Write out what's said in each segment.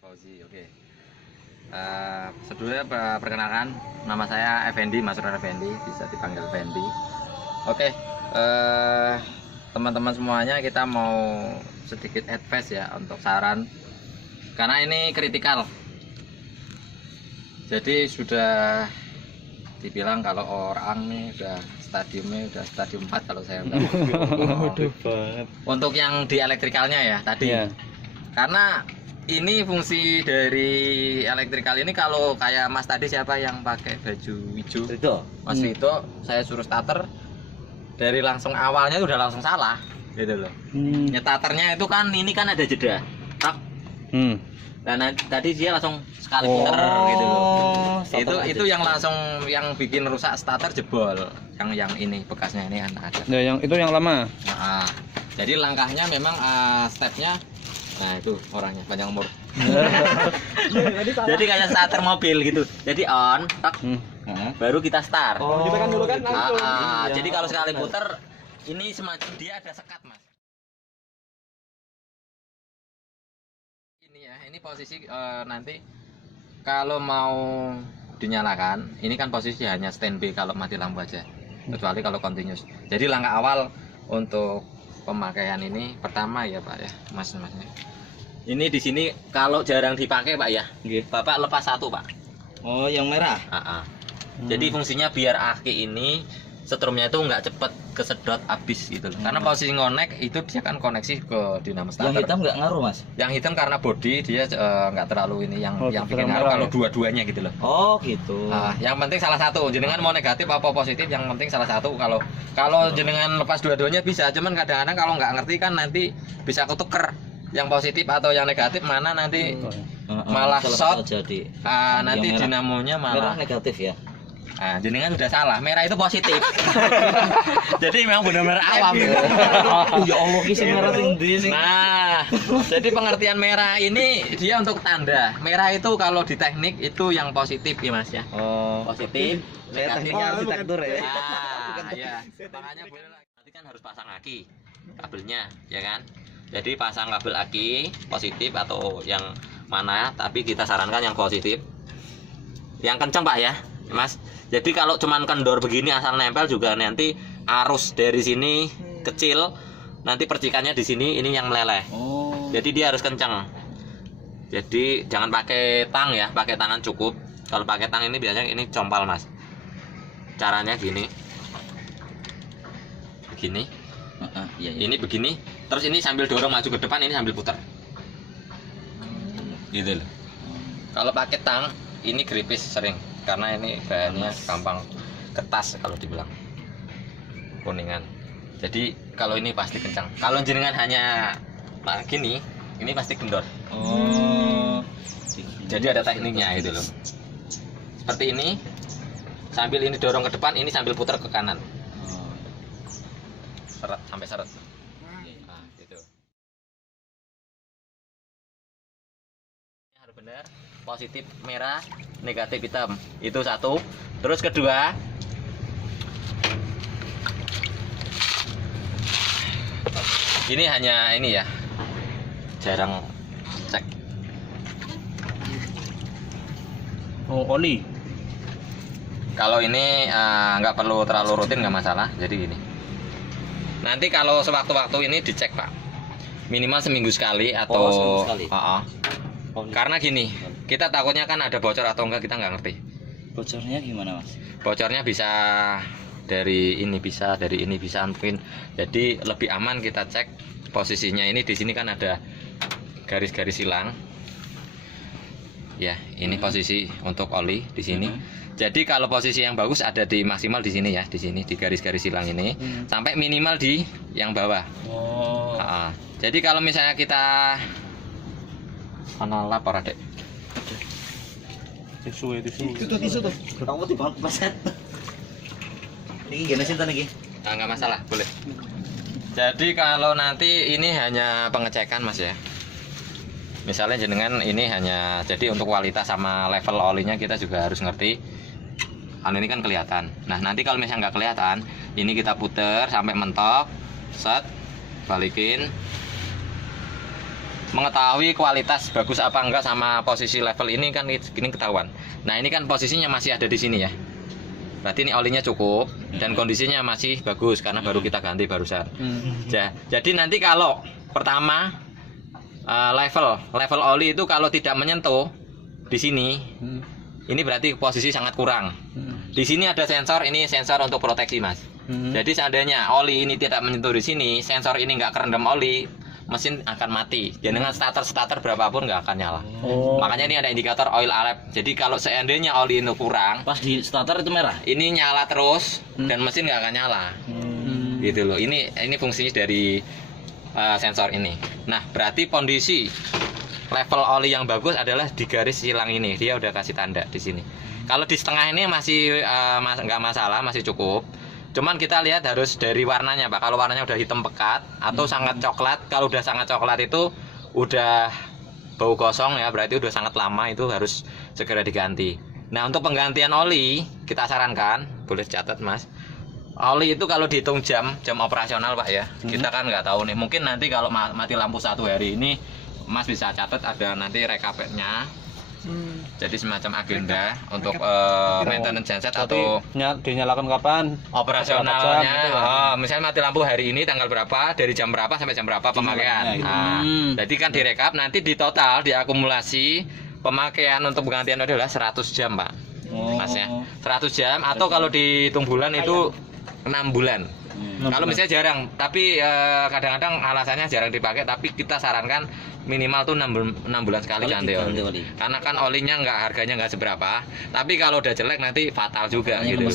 Fauzi, oke. Sebelumnya perkenalkan, nama saya Effendi, Mas Ron Effendi, bisa dipanggil Effendi. Oke, teman-teman semuanya, kita mau sedikit advice ya untuk saran, karena ini kritikal. Jadi sudah dibilang kalau orang nih udah stadium 4 kalau saya bilang. Untuk yang di elektrikalnya ya tadi. Yeah. Karena ini fungsi dari elektrikal ini, kalau kayak Mas tadi siapa yang pakai baju hijau? Rito. Mas Rito, saya suruh starter dari langsung awalnya udah langsung salah gitu loh. Nyetaternya itu kan ini kan ada jeda. Tak. Dan tadi dia langsung sekali puter gitu loh. Itu yang langsung yang bikin rusak starter jebol. Yang ini bekasnya ini ada. Ya, yang itu yang lama. Nah, jadi langkahnya memang stepnya. Nah itu orangnya panjang umur. Jadi kayak starter mobil gitu. Jadi on, tak, baru kita start. Oh, kita kan dulu kan langsung. Jadi kalau sekali puter, ini semacam dia ada sekat, Mas. Ini ya, ini posisi nanti kalau mau dinyalakan, ini kan posisi hanya standby kalau mati lampu aja. Kecuali kalau continuous. Jadi langkah awal untuk pemakaian ini pertama ya Pak ya, masnya. Ini di sini kalau jarang dipakai Pak ya. Bapak lepas satu Pak. Oh, yang merah. Jadi fungsinya biar aki ini setrumnya itu nggak cepet kesedot habis gitu loh. Karena posisi ngonek itu dia kan koneksi ke dinamo starter. Yang hitam nggak ngaruh Mas? Yang hitam karena body dia nggak terlalu ini yang bikin ngaruh kalau dua-duanya gitu loh. Oh gitu. Yang penting salah satu. Jenengan mau negatif apa positif, yang penting salah satu. Kalau jenengan lepas dua-duanya bisa, cuman kadang-kadang kalau nggak ngerti kan nanti bisa ketuker yang positif atau yang negatif, mana nanti malah short. Jadi nanti dinamonya malah merah negatif ya. Nah, jenengan sudah salah, merah itu positif. Jadi memang benar-benar awam gitu. Ya Allah, kisah merah tinggi sih. Nah, jadi pengertian merah ini dia untuk tanda. Merah itu kalau di teknik itu yang positif ya Mas ya. Oh, positif. Saya tekniknya arsitektur ya. Iya. Makanya boleh lah. Nanti kan harus pasang aki kabelnya, ya kan? Jadi pasang kabel aki positif atau yang mana, tapi kita sarankan yang positif. Yang kencang Pak ya, Mas. Jadi kalau cuman kendor begini asal nempel juga nanti arus dari sini kecil, nanti percikannya di sini ini yang meleleh. Oh. Jadi dia harus kencang. Jadi jangan pakai tang ya, pakai tangan cukup. Kalau pakai tang ini biasanya ini compal Mas. Caranya gini. Begini. Iya. Ini begini. Terus ini sambil dorong maju ke depan, ini sambil putar. Gitu loh. Kalau pakai tang ini gripis sering. Karena ini bahannya gampang kertas kalau dibilang kuningan. Jadi kalau ini pasti kencang. Kalau jenengan hanya gini, ini pasti kendor. Oh. Jadi ada tekniknya itu loh. Seperti ini, sambil ini dorong ke depan, ini sambil putar ke kanan. Seret sampai seret. Nah, gitu. Harus benar. Positif merah, negatif hitam, itu satu. Terus kedua, ini hanya ini ya, jarang cek. Oh, oli. Kalau ini nggak perlu terlalu rutin, nggak masalah. Jadi gini, nanti kalau sewaktu-waktu ini dicek Pak, minimal seminggu sekali atau seminggu sekali. Karena gini, kita takutnya kan ada bocor atau enggak, kita nggak ngerti. Bocornya gimana Mas? Bocornya bisa dari ini, bisa dari ini, bisa mungkin. Jadi lebih aman kita cek posisinya. Ini di sini kan ada garis-garis silang. Ya, ini posisi untuk oli di sini. Jadi kalau posisi yang bagus ada di maksimal di sini ya, di sini di garis-garis silang ini, sampai minimal di yang bawah. Oh. Jadi kalau misalnya kita mana lapor adek? Tisu. Itu tuh. Kamu di bawah paset. Ini gimana sih tadi? Nggak masalah, boleh. Jadi kalau nanti ini hanya pengecekan Mas ya. Misalnya jenengan ini hanya, jadi untuk kualitas sama level olinya kita juga harus ngerti. Ini kan kelihatan. Nah nanti kalau misalnya nggak kelihatan, ini kita puter sampai mentok, set, balikin. mengetahui kualitas bagus apa enggak sama posisi level ini kan ini ketahuan. Nah ini kan posisinya masih ada di sini ya. Berarti ini olinya cukup dan kondisinya masih bagus karena baru kita ganti barusan. Jadi nanti kalau pertama level oli itu kalau tidak menyentuh di sini, ini berarti posisi sangat kurang. Di sini ada sensor, ini sensor untuk proteksi mas. Jadi seandainya oli ini tidak menyentuh di sini, sensor ini nggak kerendam oli, mesin akan mati. Jadi dengan starter berapapun nggak akan nyala. Makanya ini ada indikator oil alert. Jadi kalau seandainya oli itu kurang, Pas di starter itu merah. ini nyala terus dan mesin nggak akan nyala. Gitu loh. Ini fungsinya dari sensor ini. Nah berarti kondisi level oli yang bagus adalah di garis silang ini. Dia udah kasih tanda di sini. Kalau di setengah ini masih nggak masalah, masih cukup. Cuman kita lihat harus dari warnanya Pak. Kalau warnanya udah hitam pekat atau sangat coklat, kalau udah sangat coklat itu udah bau gosong ya, berarti udah sangat lama, itu harus segera diganti. Nah untuk penggantian oli kita sarankan, boleh catat mas, oli itu kalau dihitung jam operasional Pak ya, kita kan nggak tahu nih, mungkin nanti kalau mati lampu 1 hari ini mas bisa catat, ada nanti rekapnya. Jadi semacam agenda untuk maintenance genset atau dinyalakan kapan? operasionalnya. Gitu ya? Misalnya mati lampu hari ini tanggal berapa, dari jam berapa sampai jam berapa pemakaian. Gitu. Jadi kan direkap, nanti di total diakumulasi pemakaian untuk penggantian adalah 100 jam Pak. Mas ya. 100 jam atau kalau dihitung bulan itu 6 bulan. Kalau misalnya jarang, tapi kadang-kadang alasannya jarang dipakai, tapi kita sarankan minimal tuh 6 bulan sekali ganti oli. Karena kan olinya harganya nggak seberapa, tapi kalau udah jelek nanti fatal juga gitu.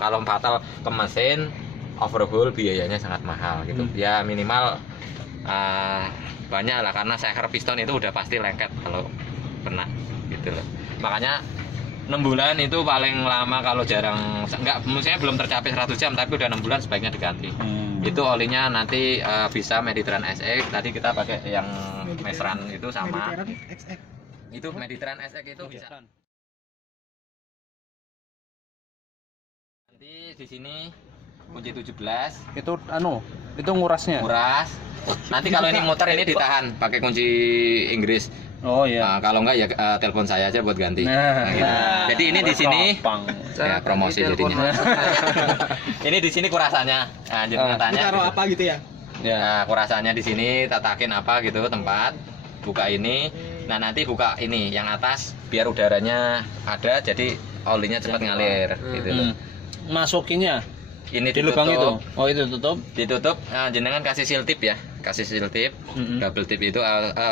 Kalau fatal ke mesin, overhaul biayanya sangat mahal gitu. Ya minimal banyak lah, karena seker piston itu udah pasti lengket kalau kena gitu loh. Makanya 6 bulan itu paling lama kalau jarang, enggak, maksudnya belum tercapai 100 jam tapi udah 6 bulan sebaiknya diganti. Itu olinya nanti bisa Mediterran SX, tadi kita pakai yang Mesran itu sama. Itu Mediterran SX itu bisa. Nanti di sini kunci 17 itu ngurasnya. nguras. Nanti kalau ini muter ini ditahan pakai kunci Inggris. Oh iya. Nah, kalau enggak ya telepon saya aja buat ganti. Gitu. Jadi ini di sini ya, Cara promosi telepon, jadinya. Mas. Ini di sini kurasannya. Nah, jenengan tanya. Taruh apa gitu ya? Ya, kurasannya di sini tatakin apa gitu tempat. Buka ini. Nah, nanti buka ini yang atas biar udaranya ada, jadi olinya cepat ngalir gitu loh. Masukinnya Ini di lubang itu. ditutup. Oh itu tutup. Ditutup, jenengan kasih seal tip ya, kasih seal tip. Double tip itu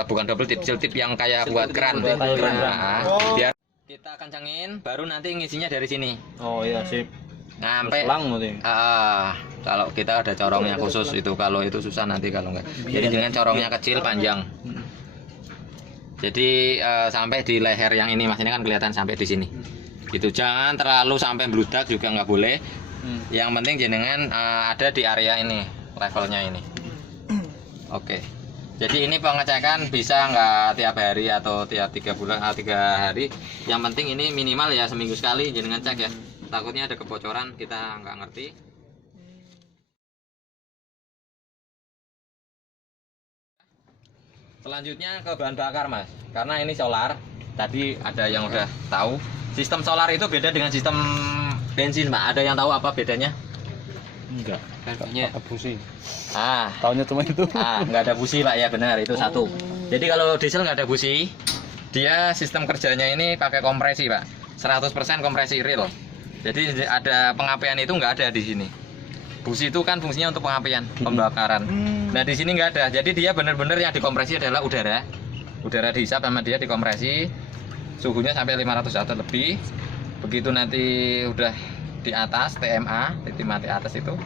bukan double tip, seal tip yang kayak buat keran. Nah, biar kita kencengin, baru nanti ngisinya dari sini. Oh iya sip. Sampai Selang berarti. kalau kita ada corongnya khusus itu, kalau itu susah nanti kalau enggak. Jadi dengan corongnya kecil panjang. Jadi sampai di leher yang ini mas, ini kan kelihatan sampai di sini. Gitu, jangan terlalu sampai bludak juga nggak boleh. Yang penting jenengan ada di area ini, levelnya ini. Oke. Jadi ini pengecekan bisa nggak tiap hari atau tiap 3 bulan atau 3 hari. Yang penting ini minimal ya seminggu sekali jenengan cek ya. Takutnya ada kebocoran, kita nggak ngerti. Selanjutnya ke bahan bakar mas, karena ini solar. Tadi ada yang udah tahu. Sistem solar itu beda dengan sistem bensin, Pak. Ada yang tahu apa bedanya? Enggak. Kayaknya busi. Taunya cuma itu. Nggak ada busi, Pak. Ya benar, itu satu. Jadi kalau diesel nggak ada busi, dia sistem kerjanya ini pakai kompresi, Pak. 100% kompresi real. Jadi ada pengapian itu nggak ada di sini. Busi itu kan fungsinya untuk pengapian, pembakaran. Nah di sini nggak ada. Jadi dia benar-benar yang dikompresi adalah udara. Udara dihisap sama dia dikompresi. Suhunya sampai 500 derajat lebih. Begitu nanti udah di atas TMA, titik mati atas itu,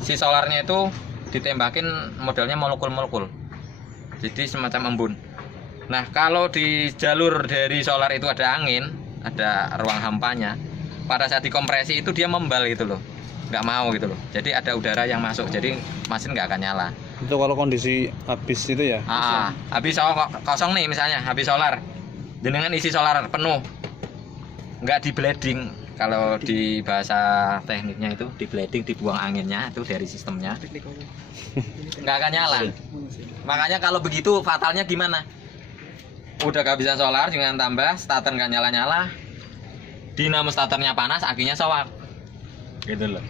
si solarnya itu ditembakin modelnya molekul-molekul. Jadi semacam embun. Nah kalau di jalur dari solar itu ada angin, ada ruang hampanya, pada saat dikompresi itu dia membal gitu loh, nggak mau gitu loh. Jadi ada udara yang masuk, jadi mesin nggak akan nyala. Itu kalau kondisi habis itu ya. Habis kosong nih misalnya, habis solar, jenengan isi solar penuh, nggak di bleeding, Kalau di bahasa tekniknya itu di bleeding, dibuang anginnya itu dari sistemnya. Nggak akan nyala. Makanya kalau begitu fatalnya gimana? Udah kehabisan solar dengan tambah starter nggak nyala-nyala, dinamo starternya panas, akinya soak. Gitu loh.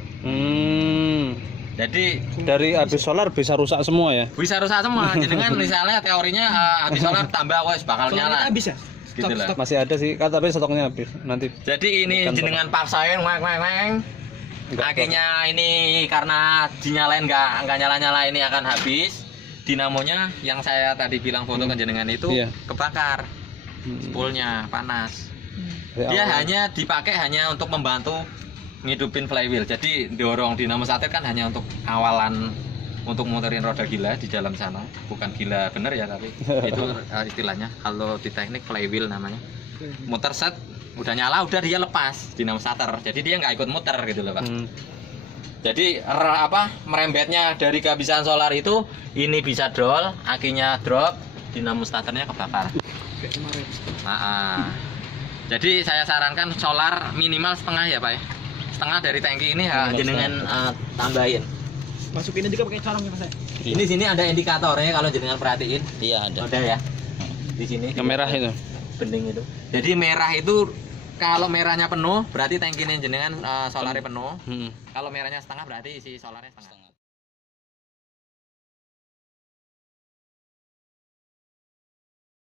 Jadi Dari habis solar bisa rusak semua ya? bisa rusak semua. Jenengan misalnya teorinya habis solar tambah wes bakal nyala. Habis ya? Gitu loh. Masih ada sih, tapi stoknya habis. Nanti Jadi ini Ikan jenengan paksain weng. Enggak. Akinya ini karena dinyalain nggak nyala-nyala ini akan habis. Dinamonya yang saya tadi bilang foto ke jenengan itu Iya. kebakar. Spoolnya panas. Dari Dia awal. hanya dipakai hanya untuk membantu ngidupin flywheel. Jadi dorong dinamo starter kan hanya untuk awalan untuk muterin roda gila di dalam sana. Bukan gila bener ya tapi itu istilahnya. Kalau di teknik flywheel namanya. Muter set udah nyala udah dia lepas dinamo starter. Jadi dia nggak ikut muter gitu loh Pak. Jadi merembetnya dari kehabisan solar itu ini bisa drol, akinya drop, dinamo starternya kebakar. Jadi saya sarankan solar minimal setengah ya Pak ya. Setengah dari tangki ini ya jenengan tambahin. Masukin juga pakai carang ya Mas. Ini sini ada indikatornya kalau jenengan perhatiin. Iya ada. Ada ya. Di sini. Yang merah itu. Bening itu. Jadi merah itu kalau merahnya penuh berarti tangki ini jenengan solarnya penuh. Kalau merahnya setengah berarti isi solarnya setengah.